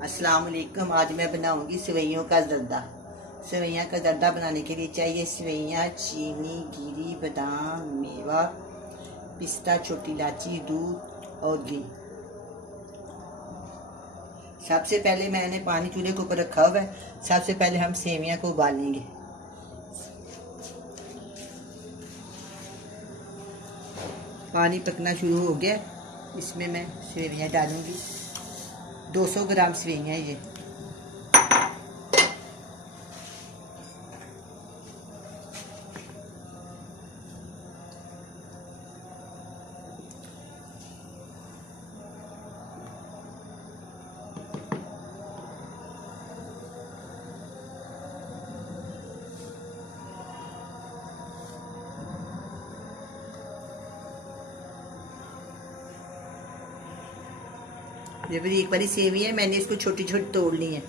अस्सलाम वालेकुम। आज मैं बनाऊंगी सेवइयों का जर्दा। सेवइयाँ का जर्दा बनाने के लिए चाहिए सेवइयाँ, चीनी, गिरी, बादाम, मेवा, पिस्ता, छोटी इलायची, दूध और घी। सबसे पहले मैंने पानी चूल्हे के ऊपर रखा हुआ है। सबसे पहले हम सेवइयाँ को उबालेंगे। पानी पकना शुरू हो गया, इसमें मैं सेवइयाँ डालूंगी। 200 ग्राम सेवइयाँ ये। ये एक बड़ी सेवी है, मैंने इसको छोटी छोटी तोड़ ली है।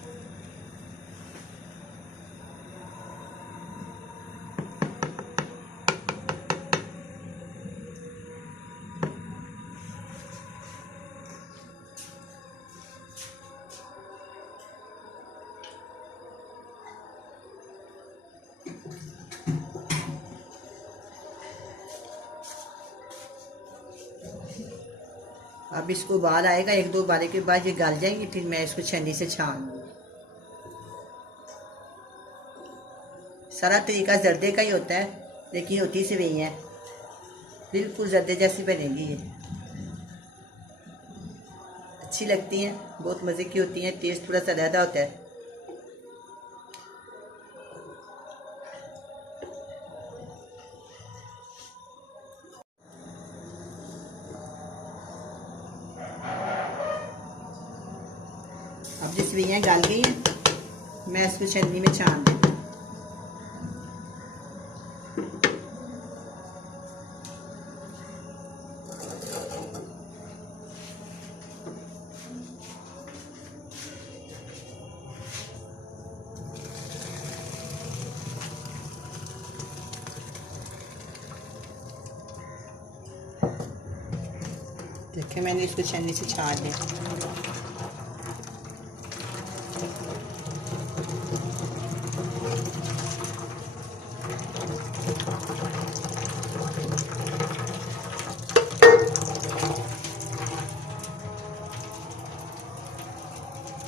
अब इसको उबाल आएगा, एक दो उबाले के बाद ये गल जाएंगे, फिर मैं इसको छन्नी से छान लूँगी। सारा तरीका जर्दे का ही होता है, लेकिन होती सेवइयाँ है बिल्कुल जर्दे जैसी बनेगी। ये अच्छी लगती हैं, बहुत मज़े की होती हैं, टेस्ट थोड़ा सा ज़्यादा होता है। अब जो सेवइयाँ गल गई हैं, मैं इसको छन्नी में छान दूँगी। देखिए मैंने इसको छन्नी से छान लिया।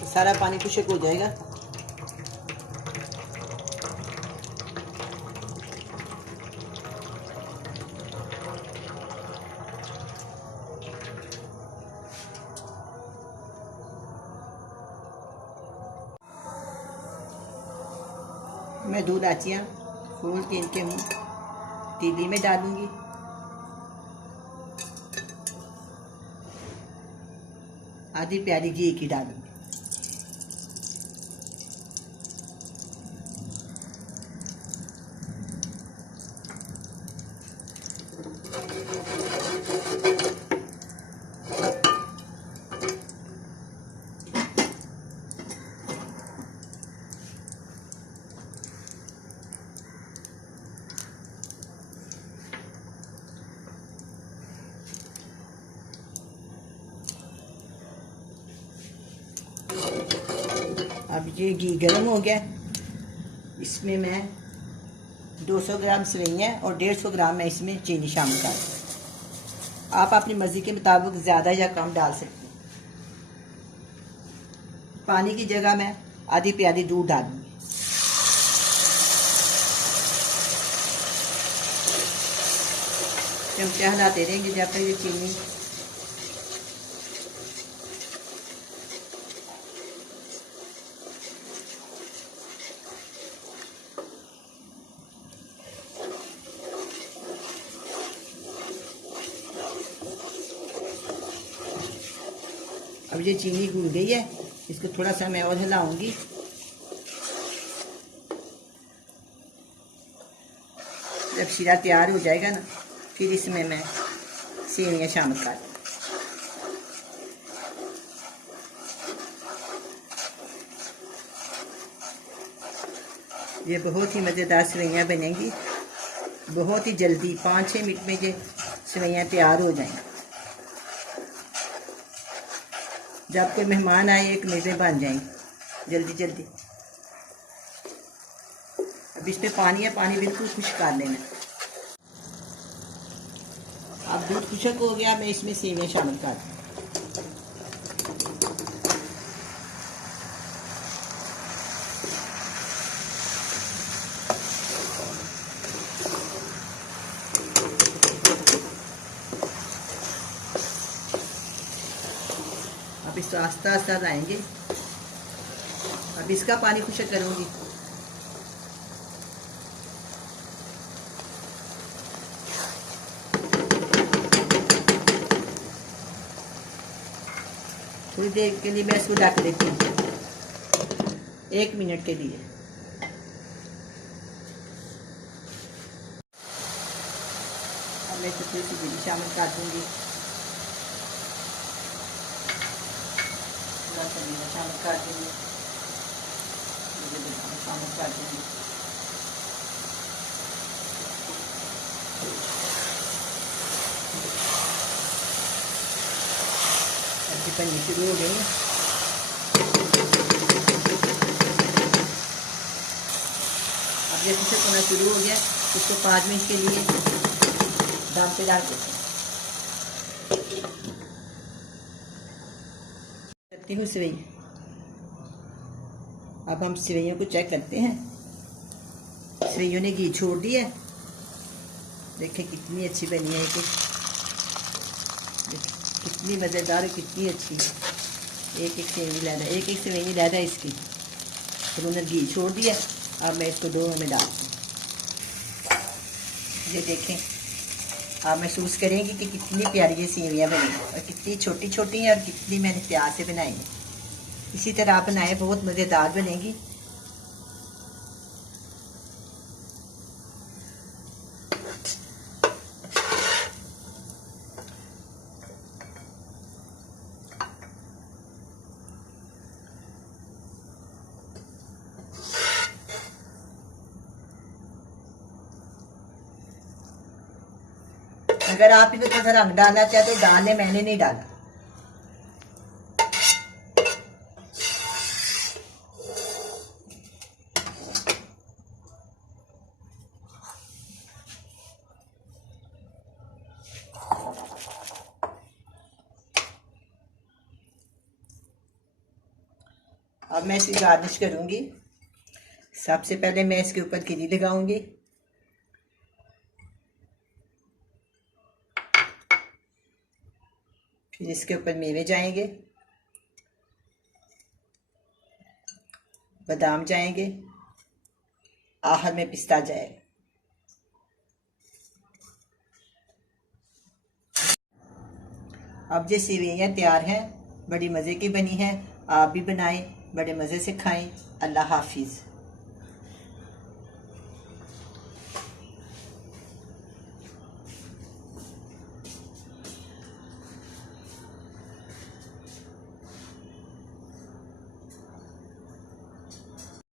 सारा पानी खुशक हो जाएगा। मैं दूध इलायचियाँ फूल के इनके तीली में डालूंगी। आधी प्याली घी की डालूंगी। अब ये घी गर्म हो गया, इसमें मैं 200 ग्राम सेवइयाँ और 150 ग्राम मैं इसमें चीनी शामिल कर दूँ। आप अपनी मर्ज़ी के मुताबिक ज़्यादा या कम डाल सकते हैं। पानी की जगह मैं आधी प्याली दूध डालूँगी। चमचा हिलाते रहेंगे जब तक ये चीनी अब ये चीनी घुल गई है, इसको थोड़ा सा मैं और हिलाऊंगी। जब शीरा तैयार हो जाएगा ना, फिर इसमें मैं सेवइयाँ शामिल कर दूँ। ये बहुत ही मज़ेदार सेवइयाँ बनेंगी, बहुत ही जल्दी 5-6 मिनट में ये सेवइयाँ तैयार हो जाएंगी। जब कोई मेहमान आए एक मेज़ें बन जाएंगी जल्दी जल्दी। अब इसमें पानी है, पानी बिल्कुल खुश्क कर लेना। अब दूध खुश्क हो गया, मैं इसमें सेवइयाँ शामिल कर दूँ। अब इसको आस्ता आस्ता लाएंगे। अब इसका पानी खुश्क करूँगी। थोड़ी देर के लिए मैं इसको ढक देती हूँ, 1 मिनट के लिए। अब मैं इसको थोड़ी सी घी शामिल कर दूँगी, थोड़ा सा जीरा शामिल कर दूँगी, शामिल कर दूँगी। सब्जी बननी शुरू हो गई है। अब जैसे से होना शुरू हो गया, इसको 5 मिनट के लिए दम पे डाल देते हैं। करती हूँ सेवई। अब हम सेवइयों को चेक करते हैं। सेवइयों ने घी छोड़ दिया है, देखें कितनी अच्छी बनी है, कितनी मज़ेदार है, कितनी अच्छी। एक एक सेवई लहदा, एक एक सेवई लहदा इसकी। तो उन्होंने घी छोड़ दिया। अब मैं इसको दोनों में डालती हूँ। ये देखें, आप महसूस करेंगे कि कितनी प्यारी ये सेवइयाँ बनी और कितनी छोटी छोटी हैं और कितनी मैंने प्यार से बनाई है। इसी तरह आप बनाएं, बहुत मज़ेदार बनेगी। अगर आप इसमें थोड़ा सा रंग डालना चाहते तो डाल लें, मैंने नहीं डाला। अब मैं इसकी गार्निश करूंगी। सबसे पहले मैं इसके ऊपर गिरी लगाऊंगी। फिर इसके ऊपर मेवे जाएंगे, बादाम जाएंगे, आखिर में पिस्ता जाएगा। अब ये सेवइयाँ तैयार हैं, बड़ी मज़े की बनी हैं। आप भी बनाएं, बड़े मज़े से खाएं। अल्लाह हाफिज़।